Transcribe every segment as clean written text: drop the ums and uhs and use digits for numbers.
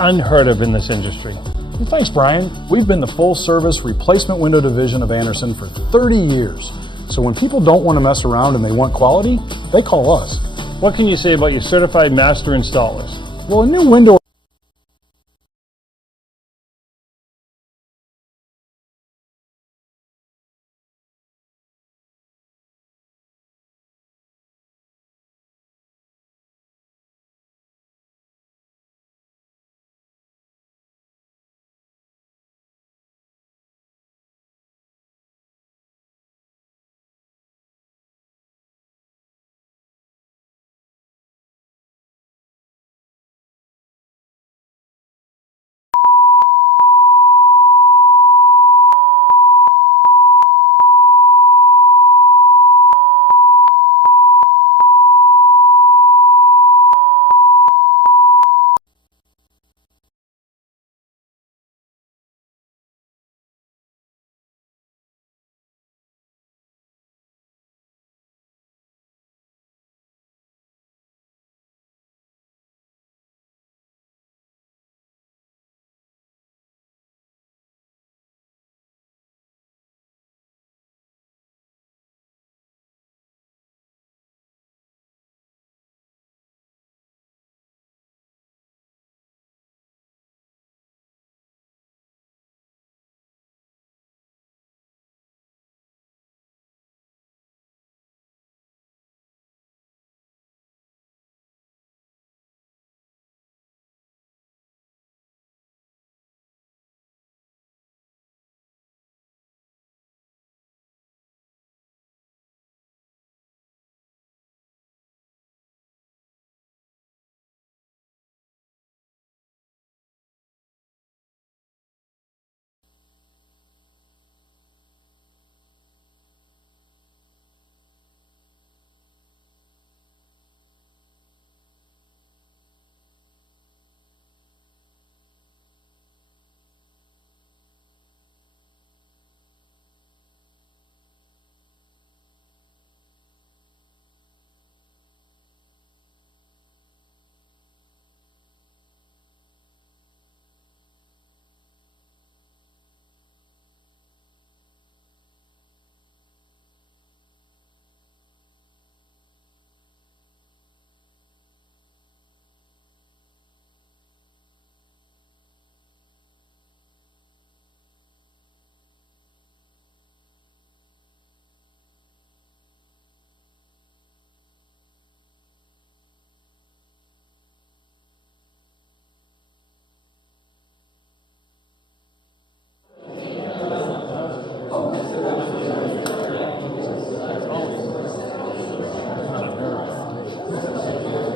unheard of in this industry. Well, thanks, Brian. We've been the full-service replacement window division of Andersen for 30 years. So when people don't want to mess around and they want quality, they call us. What can you say about your certified master installers? Well, a new window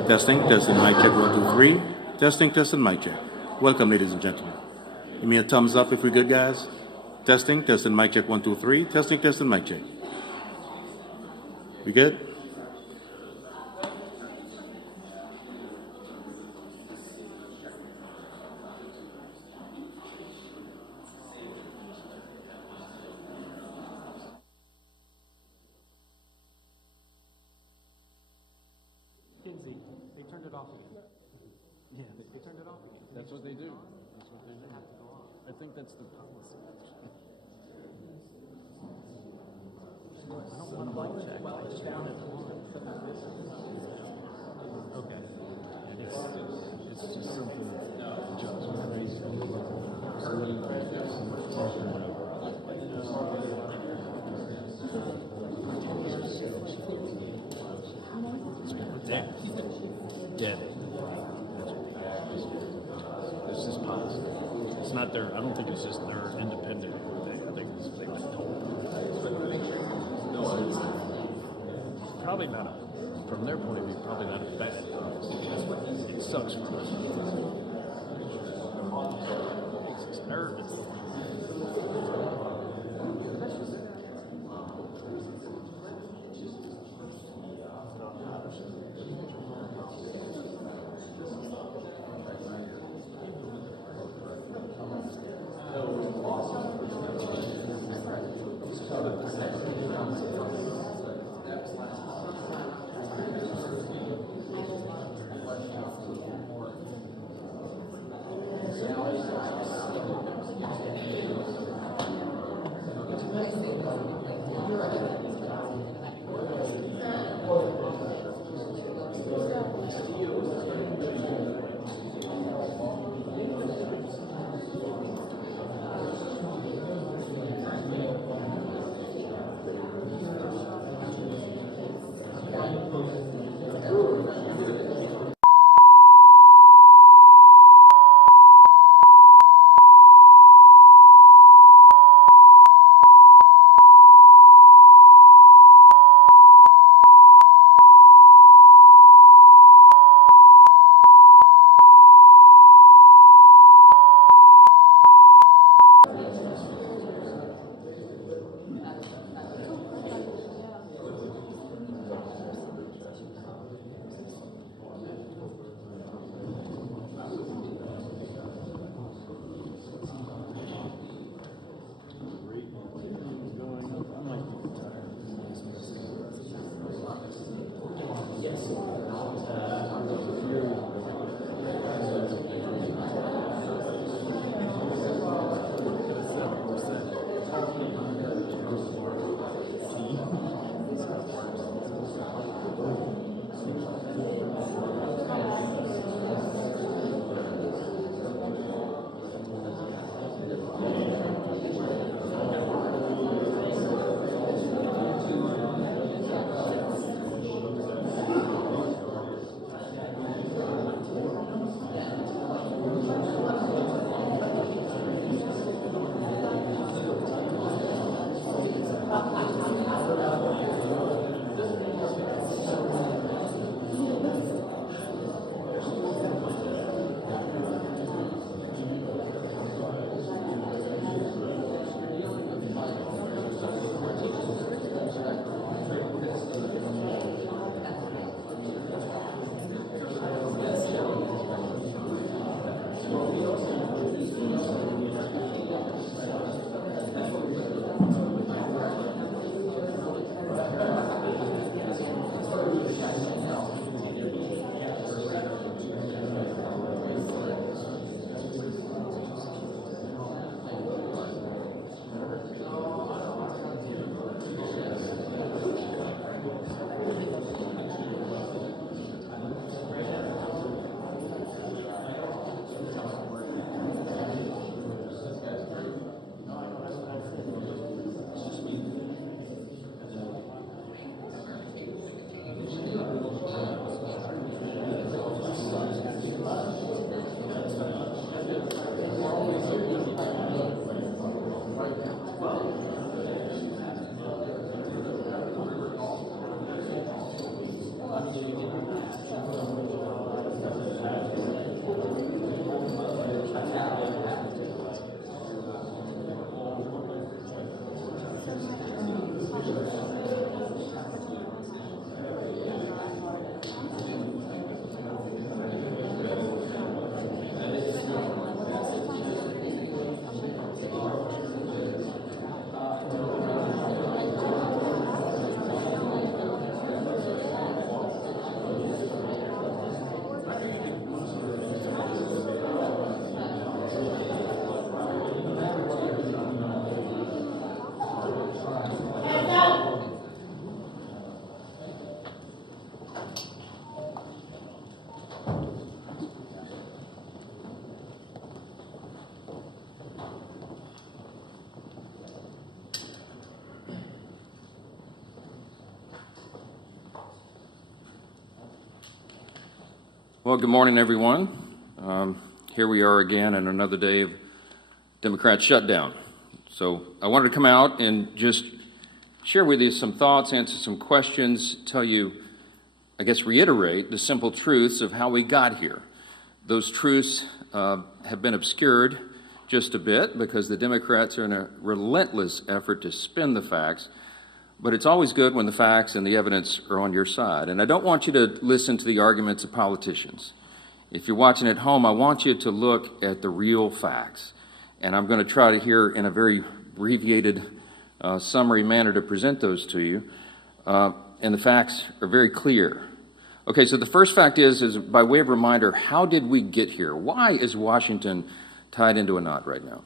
Testing, mic check, 1, 2, 3. Testing, mic check. Welcome, ladies and gentlemen. Give me a thumbs up if we're good, guys. Testing, mic check, 1, 2, 3. Testing, mic check. We good? They turned it off again. Yeah, they turned it off again. That's what they do. That's what they do. I think that's the policy. I don't want a mic check. I just want it on. Okay. It's just something that John's crazy. Dead. It's just policy. It's not their, I don't think it's just their independent thing. I think it's they've been told. Probably not, from their point of view, probably not as bad. It sucks for us. It's just nervous. Well, good morning, everyone. Here we are again on another day of Democrat shutdown. So I wanted to come out and just share with you some thoughts, answer some questions, tell you, I guess, reiterate the simple truths of how we got here. Those truths have been obscured just a bit because the Democrats are in a relentless effort to spin the facts, but it's always good when the facts and the evidence are on your side. And I don't want you to listen to the arguments of politicians. If you're watching at home, I want you to look at the real facts. And I'm going to try to here in a very abbreviated summary manner to present those to you. And the facts are very clear. Okay, so the first fact is by way of reminder, how did we get here? Why is Washington tied into a knot right now?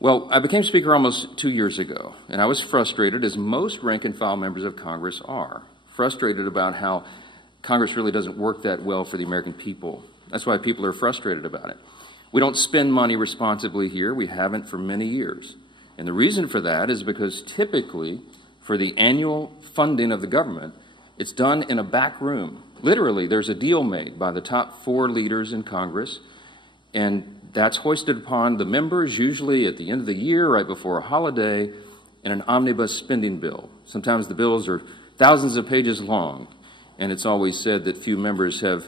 Well, I became Speaker almost 2 years ago, and I was frustrated, as most rank-and-file members of Congress are, frustrated about how Congress really doesn't work that well for the American people. That's why people are frustrated about it. We don't spend money responsibly here. We haven't for many years. And the reason for that is because typically, for the annual funding of the government, it's done in a back room. Literally, there's a deal made by the top 4 leaders in Congress, and that's hoisted upon the members, usually at the end of the year, right before a holiday, in an omnibus spending bill. Sometimes the bills are thousands of pages long, and it's always said that few members have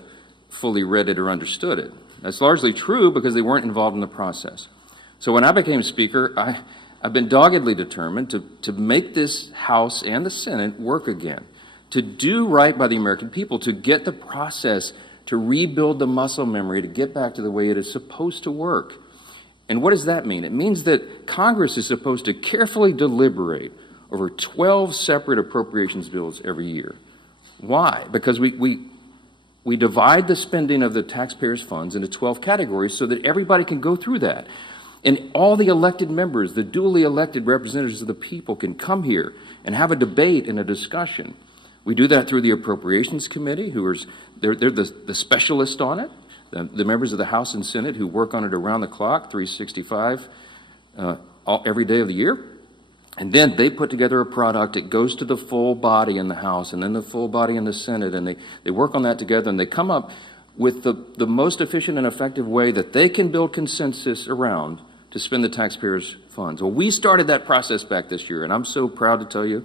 fully read it or understood it. That's largely true because they weren't involved in the process. So when I became Speaker, I've been doggedly determined to make this House and the Senate work again, to do right by the American people, to get the process, to rebuild the muscle memory, to get back to the way it is supposed to work. And what does that mean? It means that Congress is supposed to carefully deliberate over 12 separate appropriations bills every year. Why? Because we divide the spending of the taxpayers' funds into 12 categories so that everybody can go through that. And all the elected members, the duly elected representatives of the people, can come here and have a debate and a discussion. We do that through the Appropriations Committee, they're the specialists on it, the members of the House and Senate who work on it around the clock, 365, every day of the year. And then they put together a product. It goes to the full body in the House and then the full body in the Senate, and they work on that together, and they come up with the most efficient and effective way that they can build consensus around to spend the taxpayers' funds. Well, we started that process back this year, and I'm so proud to tell you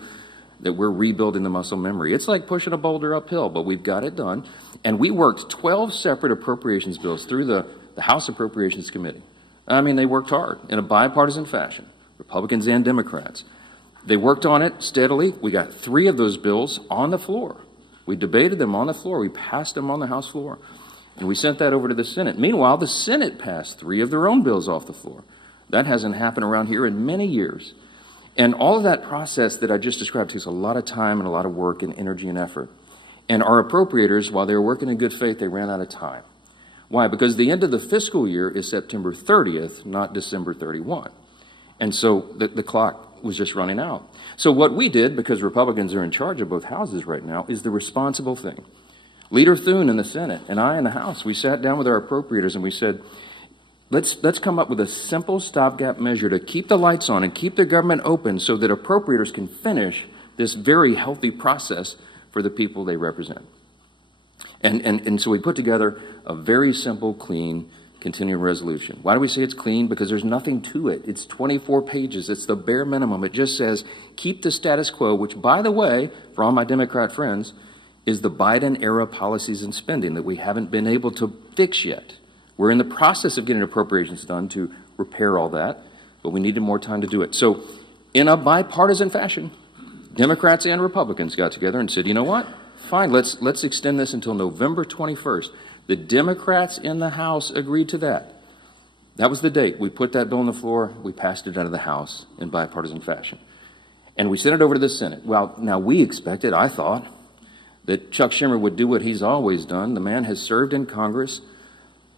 that we're rebuilding the muscle memory. It's like pushing a boulder uphill, but we've got it done. And we worked 12 separate appropriations bills through the House Appropriations Committee. I mean, they worked hard in a bipartisan fashion, Republicans and Democrats. They worked on it steadily. We got 3 of those bills on the floor. We debated them on the floor. We passed them on the House floor. And we sent that over to the Senate. Meanwhile, the Senate passed 3 of their own bills off the floor. That hasn't happened around here in many years. And all of that process that I just described takes a lot of time and a lot of work and energy and effort. And our appropriators, while they were working in good faith, they ran out of time. Why? Because the end of the fiscal year is September 30th, not December 31. And so the clock was just running out. So what we did, because Republicans are in charge of both houses right now, is the responsible thing. Leader Thune in the Senate and I in the House, we sat down with our appropriators and we said, Let's come up with a simple stopgap measure to keep the lights on and keep the government open so that appropriators can finish this very healthy process for the people they represent. And so we put together a very simple, clean, continuing resolution. Why do we say it's clean? Because there's nothing to it. It's 24 pages. It's the bare minimum. It just says, keep the status quo, which, by the way, for all my Democrat friends, is the Biden-era policies and spending that we haven't been able to fix yet. We're in the process of getting appropriations done to repair all that, but we needed more time to do it. So in a bipartisan fashion, Democrats and Republicans got together and said, you know what? Fine, let's extend this until November 21st. The Democrats in the House agreed to that. That was the date. We put that bill on the floor. We passed it out of the House in bipartisan fashion. And we sent it over to the Senate. Well, now we expected, I thought, that Chuck Schumer would do what he's always done. The man has served in Congress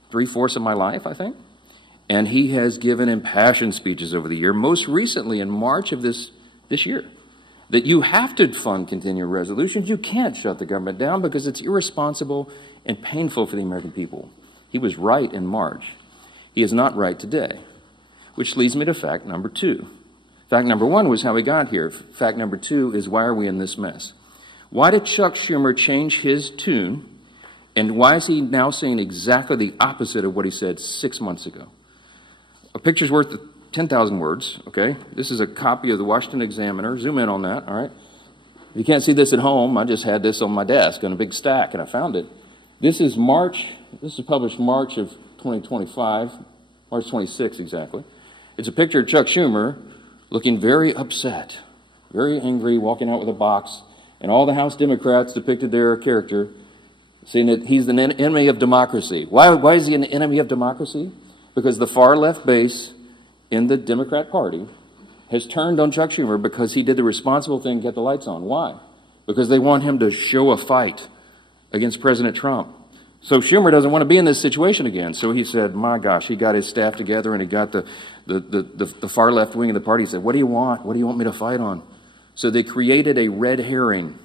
3/4 of my life, I think. And he has given impassioned speeches over the year, most recently in March of this year, that you have to fund continuing resolutions. You can't shut the government down because it's irresponsible and painful for the American people. He was right in March. He is not right today, which leads me to fact number 2. Fact number 1 was how we got here. Fact number 2 is why are we in this mess? Why did Chuck Schumer change his tune And why is he now saying exactly the opposite of what he said 6 months ago? A picture's worth 10,000 words, okay? This is a copy of the Washington Examiner. Zoom in on that, all right? You can't see this at home. I just had this on my desk on a big stack, and I found it. This is published March of 2025, March 26 exactly. It's a picture of Chuck Schumer looking very upset, very angry, walking out with a box, and all the House Democrats depicted their character, saying that he's an enemy of democracy. Why is he an enemy of democracy? Because the far left base in the Democrat Party has turned on Chuck Schumer because he did the responsible thing, get the lights on. Why? Because they want him to show a fight against President Trump. So Schumer doesn't want to be in this situation again. So he said, my gosh, he got his staff together and he got the far left wing of the party. He said, what do you want? What do you want me to fight on? So they created a red herring.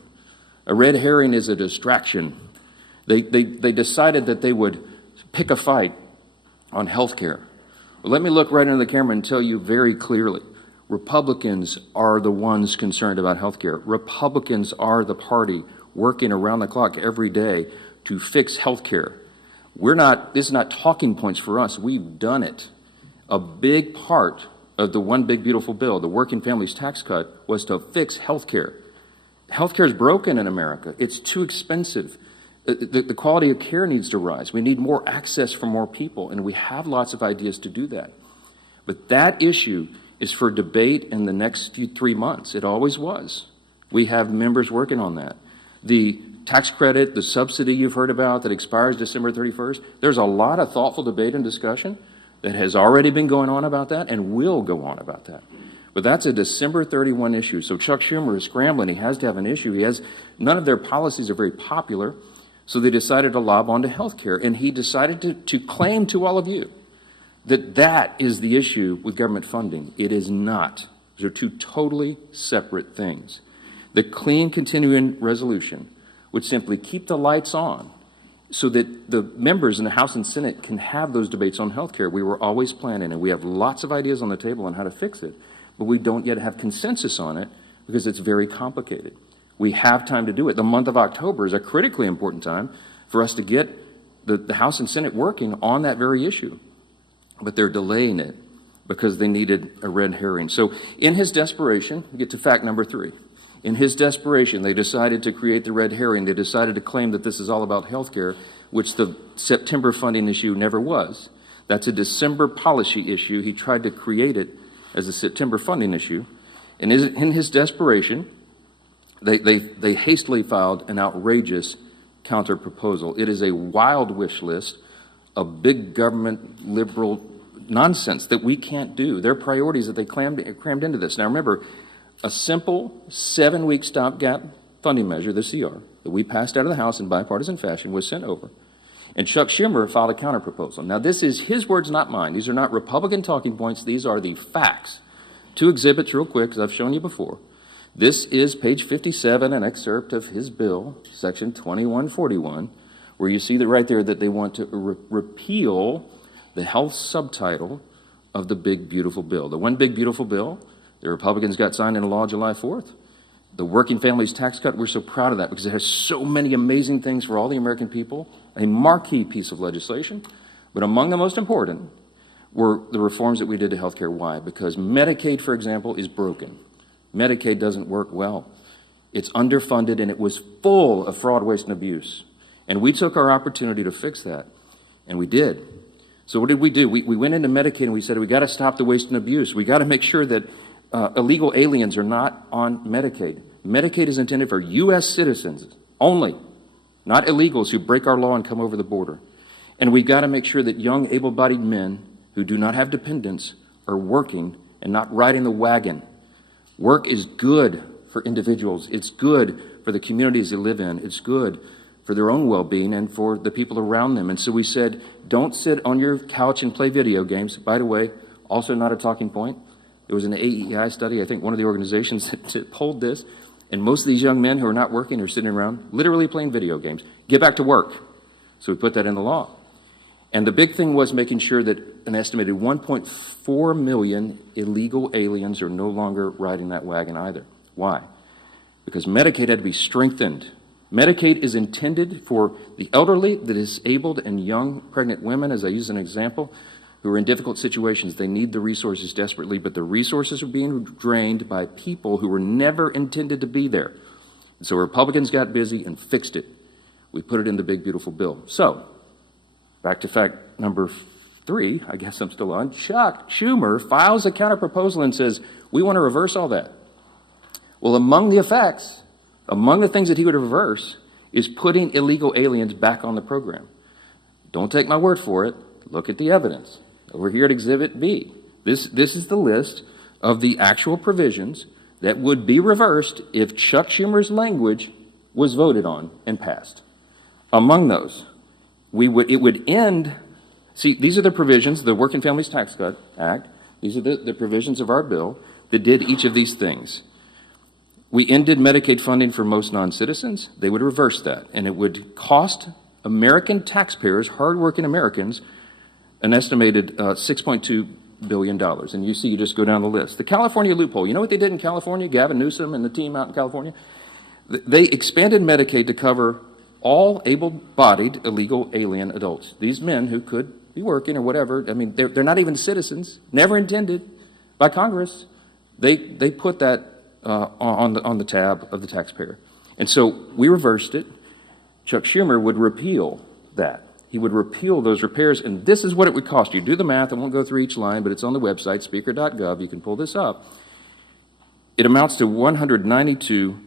A red herring is a distraction. They decided that they would pick a fight on health care. Well, let me look right into the camera and tell you very clearly. Republicans are the ones concerned about health care. Republicans are the party working around the clock every day to fix health care. This is not talking points for us. We've done it. A big part of the One Big Beautiful Bill, the Working Families Tax Cut, was to fix health care. Health care is broken in America. It's too expensive. The quality of care needs to rise. We need more access for more people, and we have lots of ideas to do that. But that issue is for debate in the next 3 months. It always was. We have members working on that. The tax credit, the subsidy you've heard about that expires December 31st, there's a lot of thoughtful debate and discussion that has already been going on about that and will go on about that. But that's a December 31 issue. So Chuck Schumer is scrambling. He has to have an issue. None of their policies are very popular. So they decided to lob onto health care. And he decided to claim to all of you that is the issue with government funding. It is not. Those are two totally separate things. The clean continuing resolution would simply keep the lights on so that the members in the House and Senate can have those debates on health care. We were always planning, and we have lots of ideas on the table on how to fix it, but we don't yet have consensus on it because it's very complicated. We have time to do it. The month of October is a critically important time for us to get the House and Senate working on that very issue. But they're delaying it because they needed a red herring. So in his desperation, we get to fact number 3. In his desperation, they decided to create the red herring. They decided to claim that this is all about health care, which the September funding issue never was. That's a December policy issue. He tried to create it as a September funding issue. And in his desperation, they hastily filed an outrageous counter proposal. It is a wild wish list of big government liberal nonsense that we can't do. Their priorities that they crammed into this. Now remember, a simple 7-week stopgap funding measure, the CR, that we passed out of the House in bipartisan fashion was sent over. And Chuck Schumer filed a counter proposal. Now this is his words, not mine. These are not Republican talking points. These are the facts. 2 exhibits real quick, as I've shown you before. This is page 57, an excerpt of his bill, section 2141, where you see that right there that they want to repeal the health subtitle of the Big Beautiful Bill. The One Big Beautiful Bill, the Republicans got signed into law July 4th. The Working Families Tax Cut, we're so proud of that because it has so many amazing things for all the American people, a marquee piece of legislation. But among the most important were the reforms that we did to health care. Why? Because Medicaid, for example, is broken. Medicaid doesn't work well. It's underfunded and it was full of fraud, waste, and abuse. And we took our opportunity to fix that, and we did. So what did we do? We went into Medicaid and we said, we got to stop the waste and abuse. We got to make sure that illegal aliens are not on Medicaid. Medicaid is intended for U.S. citizens only, not illegals who break our law and come over the border. And we got to make sure that young, able-bodied men who do not have dependents are working and not riding the wagon. Work is good for individuals. It's good for the communities they live in. It's good for their own well-being and for the people around them. And so we said, don't sit on your couch and play video games. By the way, also not a talking point. There was an AEI study, I think one of the organizations that polled this, and most of these young men who are not working are sitting around literally playing video games. Get back to work. So we put that in the law. And the big thing was making sure that an estimated 1.4 million illegal aliens are no longer riding that wagon either. Why? Because Medicaid had to be strengthened Medicaid is intended for the elderly, the disabled, and young pregnant women, as I use an example, who are in difficult situations. They need the resources desperately, but the resources are being drained by people who were never intended to be there. And so Republicans got busy and fixed it. We put it in the big, beautiful bill. So, back to fact number 3, I guess I'm still on. Chuck Schumer files a counterproposal and says, we want to reverse all that. Well, among the effects, among the things that he would reverse, is putting illegal aliens back on the program. Don't take my word for it. Look at the evidence. Over here at Exhibit B. This is the list of the actual provisions that would be reversed if Chuck Schumer's language was voted on and passed. Among those, it would end. See, these are the provisions, the Working Families Tax Cut Act. These are the provisions of our bill that did each of these things. We ended Medicaid funding for most non-citizens. They would reverse that, and it would cost American taxpayers, hardworking Americans, an estimated $6.2 billion. And you see, you just go down the list. The California loophole. You know what they did in California? Gavin Newsom and the team out in California? They expanded Medicaid to cover all able-bodied illegal alien adults. These men who could be working or whatever. I mean, they're not even citizens, never intended by Congress. They put that on the tab of the taxpayer. And so we reversed it. Chuck Schumer would repeal that. He would repeal those repairs, and this is what it would cost you. Do the math. I won't go through each line, but it's on the website, speaker.gov. You can pull this up. It amounts to $192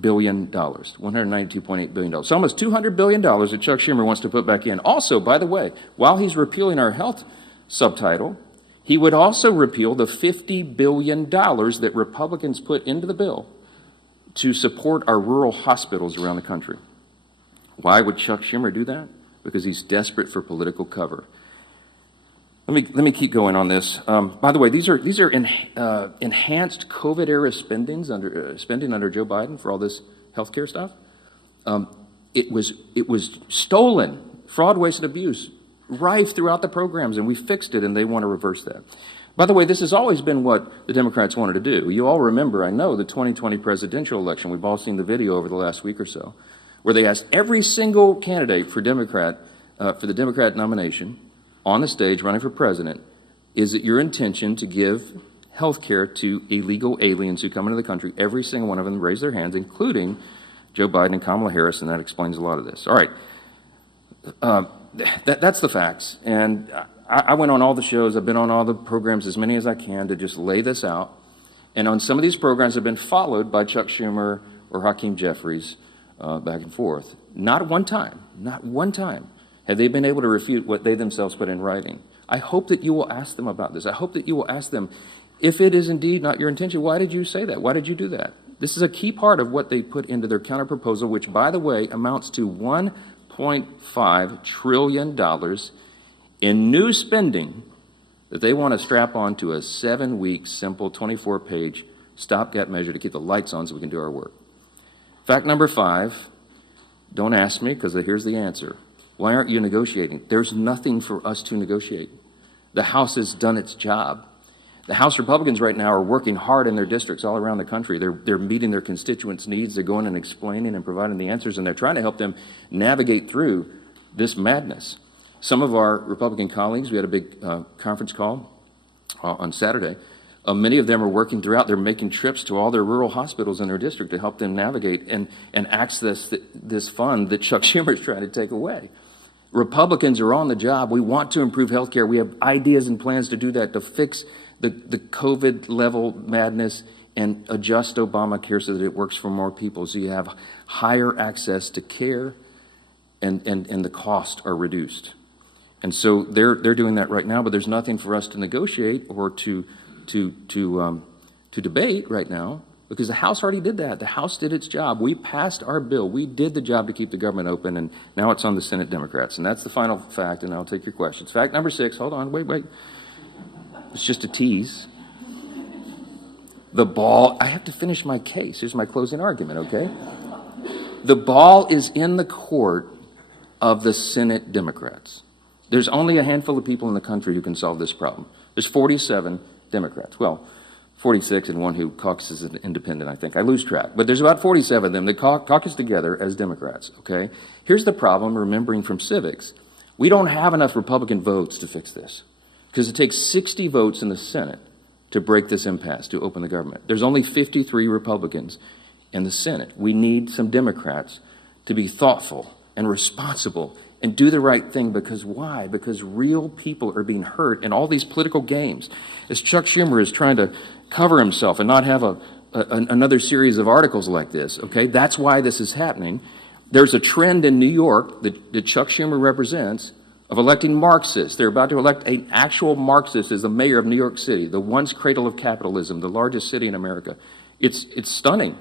billion, $192.8 billion. So almost $200 billion that Chuck Schumer wants to put back in. Also, by the way, while he's repealing our health subtitle, he would also repeal the $50 billion that Republicans put into the bill to support our rural hospitals around the country. Why would Chuck Schumer do that? Because he's desperate for political cover. Let me keep going on this. By the way, these are enhanced COVID-era spending under Joe Biden for all this healthcare stuff. It was stolen, fraud, waste, and abuse, rife throughout the programs, and we fixed it, and they want to reverse that. By the way, this has always been what the Democrats wanted to do. You all remember, I know, the 2020 presidential election. We've all seen the video over the last week or so, where they asked every single candidate for the Democrat nomination on the stage running for president, is it your intention to give health care to illegal aliens who come into the country? Every single one of them raised their hands, including Joe Biden and Kamala Harris, and that explains a lot of this. All right. That's the facts. And I went on all the shows. I've been on all the programs, as many as I can, to just lay this out. And on some of these programs have been followed by Chuck Schumer or Hakeem Jeffries back and forth. Not one time have they been able to refute what they themselves put in writing. I hope that you will ask them about this. I hope that you will ask them, if it is indeed not your intention, why did you say that? Why did you do that? This is a key part of what they put into their counterproposal, which, by the way, amounts to $1.5 trillion in new spending that they want to strap onto a 7-week, simple, 24-page stopgap measure to keep the lights on so we can do our work. Fact number 5, don't ask me, because here's the answer. Why aren't you negotiating? There's nothing for us to negotiate. The House has done its job. The House Republicans right now are working hard in their districts all around the country. They're meeting their constituents' needs. They're going and explaining and providing the answers, and they're trying to help them navigate through this madness. Some of our Republican colleagues, we had a big conference call on Saturday. Many of them are working throughout. They're making trips to all their rural hospitals in their district to help them navigate and access this fund that Chuck Schumer is trying to take away. Republicans are on the job. We want to improve health care. We have ideas and plans to do that, to fix the COVID level madness and adjust Obamacare so that it works for more people, so you have higher access to care and the costs are reduced. And so they're doing that right now, but there's nothing for us to negotiate or to debate right now, because the House already did that. The House did its job. We passed our bill. We did the job to keep the government open, and now it's on the Senate Democrats. And that's the final fact, and I'll take your questions. Fact number 6, hold on, wait. It's just a tease. The ball, I have to finish my case. Here's my closing argument, okay? The ball is in the court of the Senate Democrats. There's only a handful of people in the country who can solve this problem. There's 47 Democrats. Well, 46 and one who caucuses as an independent, I think. I lose track. But there's about 47 of them that caucus together as Democrats, okay? Here's the problem, remembering from civics. We don't have enough Republican votes to fix this because it takes 60 votes in the Senate to break this impasse, to open the government. There's only 53 Republicans in the Senate. We need some Democrats to be thoughtful and responsible and do the right thing. Because why? Because real people are being hurt in all these political games. As Chuck Schumer is trying to cover himself and not have another series of articles like this, okay? That's why this is happening. There's a trend in New York that Chuck Schumer represents of electing Marxists. They're about to elect an actual Marxist as the mayor of New York City, the once cradle of capitalism, the largest city in America. It's stunning.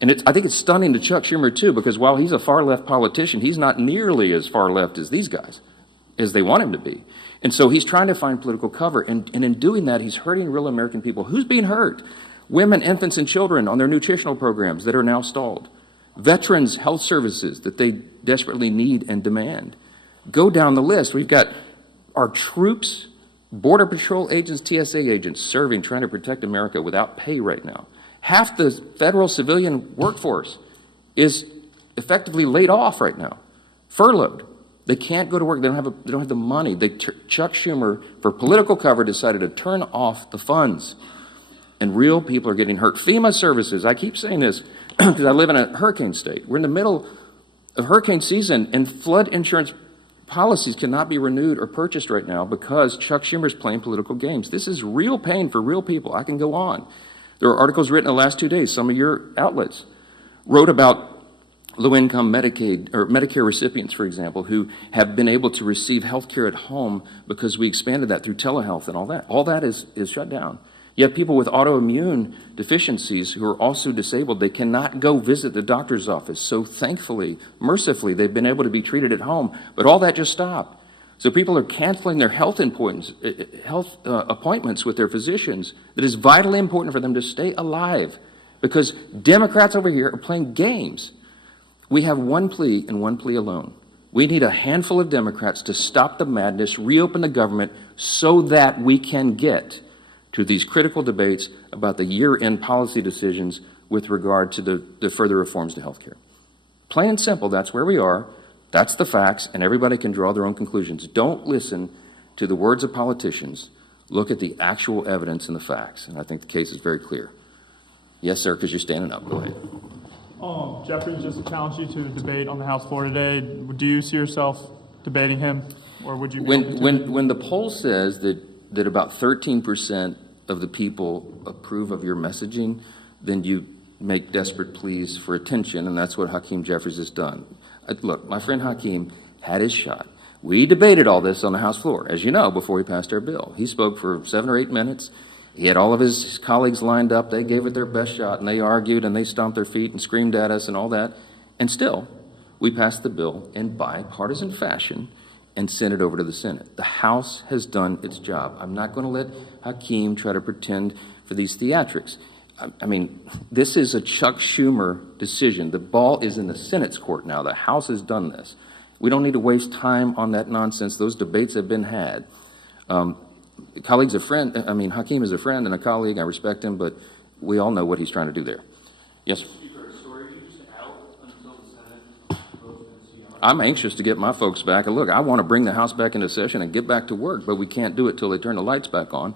And I think it's stunning to Chuck Schumer, too, because while he's a far-left politician, he's not nearly as far-left as these guys, as they want him to be. And so he's trying to find political cover. And in doing that, he's hurting real American people. Who's being hurt? Women, infants, and children on their nutritional programs that are now stalled. Veterans' health services that they desperately need and demand. Go down the list. We've got our troops, Border Patrol agents, TSA agents serving, trying to protect America without pay right now. Half the federal civilian workforce is effectively laid off right now, furloughed. They can't go to work. They don't have the money. Chuck Schumer, for political cover, decided to turn off the funds, and real people are getting hurt. FEMA services. I keep saying this because I live in a hurricane state. We're in the middle of hurricane season, and flood insurance policies cannot be renewed or purchased right now because Chuck Schumer's playing political games. This is real pain for real people. I can go on. There are articles written in the last 2 days. Some of your outlets wrote about low-income Medicaid or Medicare recipients, for example, who have been able to receive health care at home because we expanded that through telehealth and all that. All that is shut down. You have people with autoimmune deficiencies who are also disabled. They cannot go visit the doctor's office. So thankfully, mercifully, they've been able to be treated at home. But all that just stopped. So people are canceling their health appointments with their physicians that is vitally important for them to stay alive, because Democrats over here are playing games. We have one plea and one plea alone. We need a handful of Democrats to stop the madness, reopen the government so that we can get to these critical debates about the year-end policy decisions with regard to the further reforms to health care. Plain and simple, that's where we are. That's the facts, and everybody can draw their own conclusions. Don't listen to the words of politicians. Look at the actual evidence and the facts, and I think the case is very clear. Yes, sir, because you're standing up. Go ahead. Jeffrey, just to challenge you to a debate on the House floor today. Do you see yourself debating him, or would you be when the poll says that about 13% of the people approve of your messaging, then you make desperate pleas for attention, and that's what Hakeem Jeffries has done. Look, my friend Hakeem had his shot. We debated all this on the House floor, as you know, before we passed our bill. He spoke for 7 or 8 minutes. He had all of his colleagues lined up. They gave it their best shot, and they argued, and they stomped their feet and screamed at us and all that. And still, we passed the bill in bipartisan fashion and sent it over to the Senate. The House has done its job. I'm not going to let Hakeem try to pretend for these theatrics. I mean, this is a Chuck Schumer decision. The ball is in the Senate's court now. The House has done this. We don't need to waste time on that nonsense. Those debates have been had. Hakeem is a friend and a colleague. I respect him, but we all know what he's trying to do there. Yes, sir. I'm anxious to get my folks back. And look, I want to bring the House back into session and get back to work, but we can't do it till they turn the lights back on.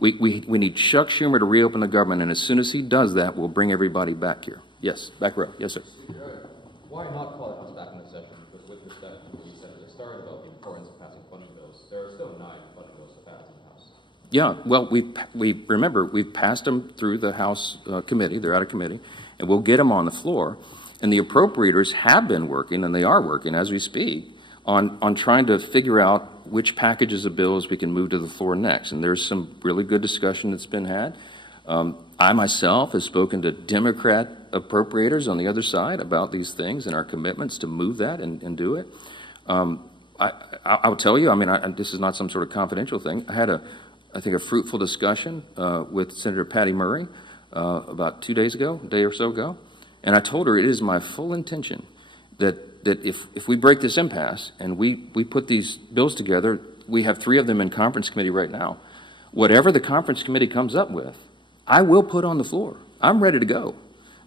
We need Chuck Schumer to reopen the government, and as soon as he does that, we'll bring everybody back here. Yes, back row. Yes, sir. Why not call the House back into session? Because with respect to what you said at the start about the importance of passing funding bills, there are still 9 funding bills to pass in the House. Yeah, well, we've passed them through the House committee. They're out of committee, and we'll get them on the floor. And the appropriators have been working, and they are working as we speak, on trying to figure out which packages of bills we can move to the floor next. And there's some really good discussion that's been had. I myself have spoken to Democrat appropriators on the other side about these things and our commitments to move that and do it. I'll tell you, this is not some sort of confidential thing. I had I think a fruitful discussion with Senator Patty Murray about 2 days ago, a day or so ago. And I told her it is my full intention that if we break this impasse and we put these bills together, we have 3 of them in conference committee right now. Whatever the conference committee comes up with, I will put on the floor. I'm ready to go.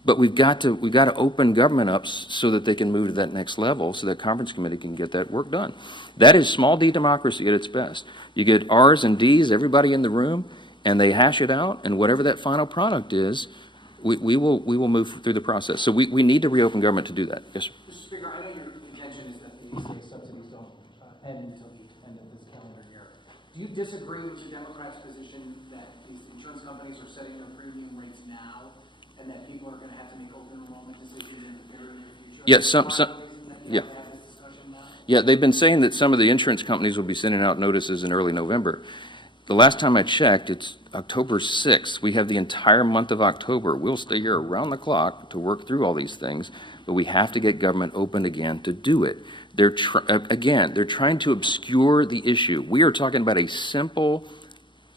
But we've got to open government up so that they can move to that next level, so that conference committee can get that work done. That is small D democracy at its best. You get R's and D's, everybody in the room, and they hash it out, and whatever that final product is, we will move through the process. So we need to reopen government to do that. Yes, sir. Mr. Speaker, I know your intention is that these subsidies don't end until the end of this calendar year. Do you disagree with the Democrats' position that these insurance companies are setting their premium rates now, and that people are going to have to make open enrollment decisions in the very near future? Yes, yeah. Yeah, they've been saying that some of the insurance companies will be sending out notices in early November. The last time I checked, it's October 6th. We have the entire month of October. We'll stay here around the clock to work through all these things, but we have to get government open again to do it. They're trying to obscure the issue. We are talking about a simple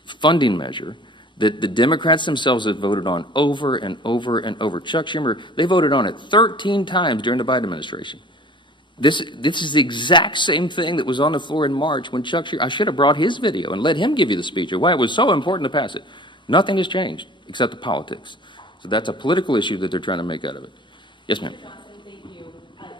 funding measure that the Democrats themselves have voted on over and over and over. Chuck Schumer, they voted on it 13 times during the Biden administration. This is the exact same thing that was on the floor in March when Chuck Schumer, I should have brought his video and let him give you the speech of why it was so important to pass it. Nothing has changed except the politics. So that's a political issue that they're trying to make out of it. Yes, ma'am. Thank you.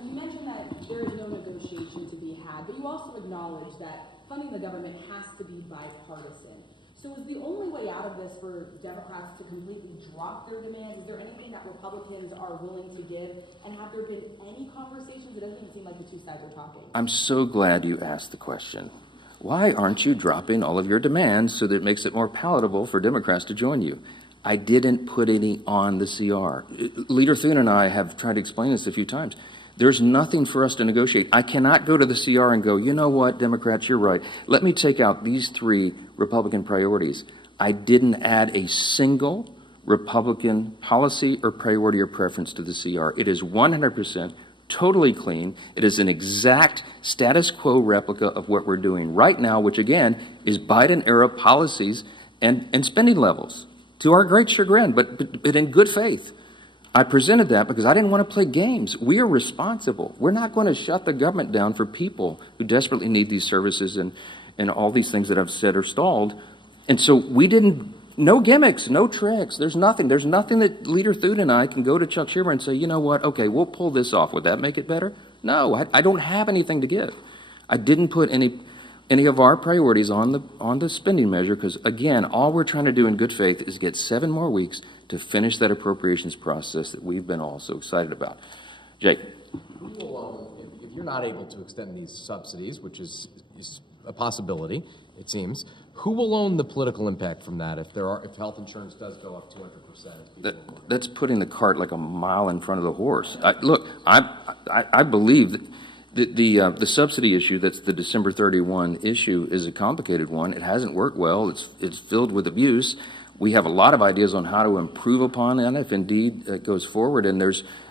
You mentioned that there is no negotiation to be had, but you also acknowledge that funding the government has to be bipartisan. So is the only way out of this for Democrats to completely drop their demands? Is there anything that Republicans are willing to give? And have there been any conversations? It doesn't even seem like the two sides are talking. I'm so glad you asked the question. Why aren't you dropping all of your demands so that it makes it more palatable for Democrats to join you? I didn't put any on the CR. Leader Thune and I have tried to explain this a few times. There's nothing for us to negotiate. I cannot go to the CR and go, you know what, Democrats, you're right. Let me take out these 3 Republican priorities. I didn't add a single Republican policy or priority or preference to the CR. It is 100% totally clean. It is an exact status quo replica of what we're doing right now, which again is Biden-era policies and spending levels, to our great chagrin, but in good faith. I presented that because I didn't want to play games. We are responsible. We're not going to shut the government down for people who desperately need these services and all these things that I've said are stalled. And so we didn't, no gimmicks, no tricks. There's nothing that Leader Thune and I can go to Chuck Schumer and say, you know what, okay, we'll pull this off. Would that make it better? No, I don't have anything to give. I didn't put any of our priorities on the spending measure because, again, all we're trying to do in good faith is get 7 more weeks to finish that appropriations process that we've been all so excited about. Jake. Who will, if you're not able to extend these subsidies, which is a possibility, it seems, who will own the political impact from that if health insurance does go up 200%? That's putting the cart like a mile in front of the horse. I believe that the subsidy issue, that's the December 31 issue, is a complicated one. It hasn't worked well. It's filled with abuse. We have a lot of ideas on how to improve upon it if indeed it goes forward. And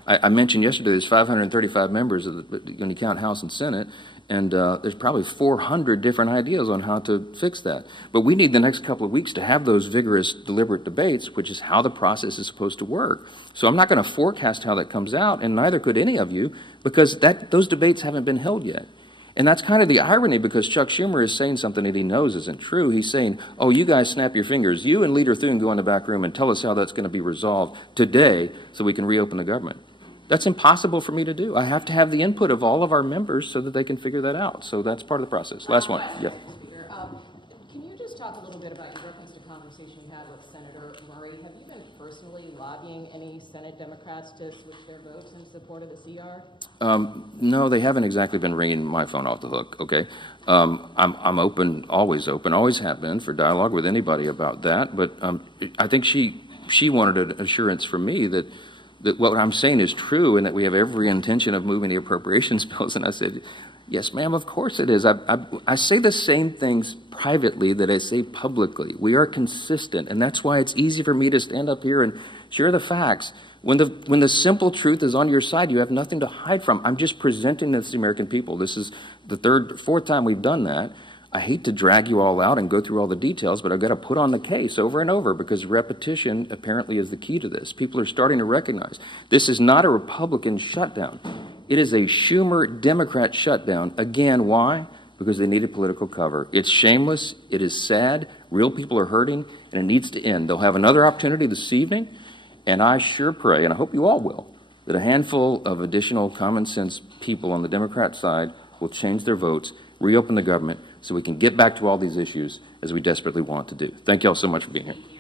I mentioned yesterday, there's 535 members when you count House and Senate, and there's probably 400 different ideas on how to fix that. But we need the next couple of weeks to have those vigorous, deliberate debates, which is how the process is supposed to work. So I'm not going to forecast how that comes out, and neither could any of you, because those debates haven't been held yet. And that's kind of the irony, because Chuck Schumer is saying something that he knows isn't true. He's saying, oh, you guys snap your fingers. You and Leader Thune go in the back room and tell us how that's going to be resolved today so we can reopen the government. That's impossible for me to do. I have to have the input of all of our members so that they can figure that out. So that's part of the process. Last one. Yep. Can you just talk a little bit about your reference to conversation you had with Senator Murray? Have you been personally lobbying any Senate Democrats to switch their votes in support of the CR? No, they haven't exactly been ringing my phone off the hook, okay? I'm open, always have been, for dialogue with anybody about that. But I think she wanted an assurance from me that what I'm saying is true and that we have every intention of moving the appropriations bills. And I said, yes, ma'am, of course it is. I say the same things privately that I say publicly. We are consistent, and that's why it's easy for me to stand up here and share the facts. When the simple truth is on your side, you have nothing to hide from. I'm just presenting this to the American people. This is the fourth time we've done that. I hate to drag you all out and go through all the details, but I've got to put on the case over and over because repetition apparently is the key to this. People are starting to recognize this is not a Republican shutdown. It is a Schumer Democrat shutdown. Again, why? because they needed political cover. It's shameless, it is sad, real people are hurting, and it needs to end. They'll have another opportunity this evening, and I sure pray, and I hope you all will, that a handful of additional common sense people on the Democrat side will change their votes, reopen the government, so we can get back to all these issues as we desperately want to do. Thank you all so much for being here.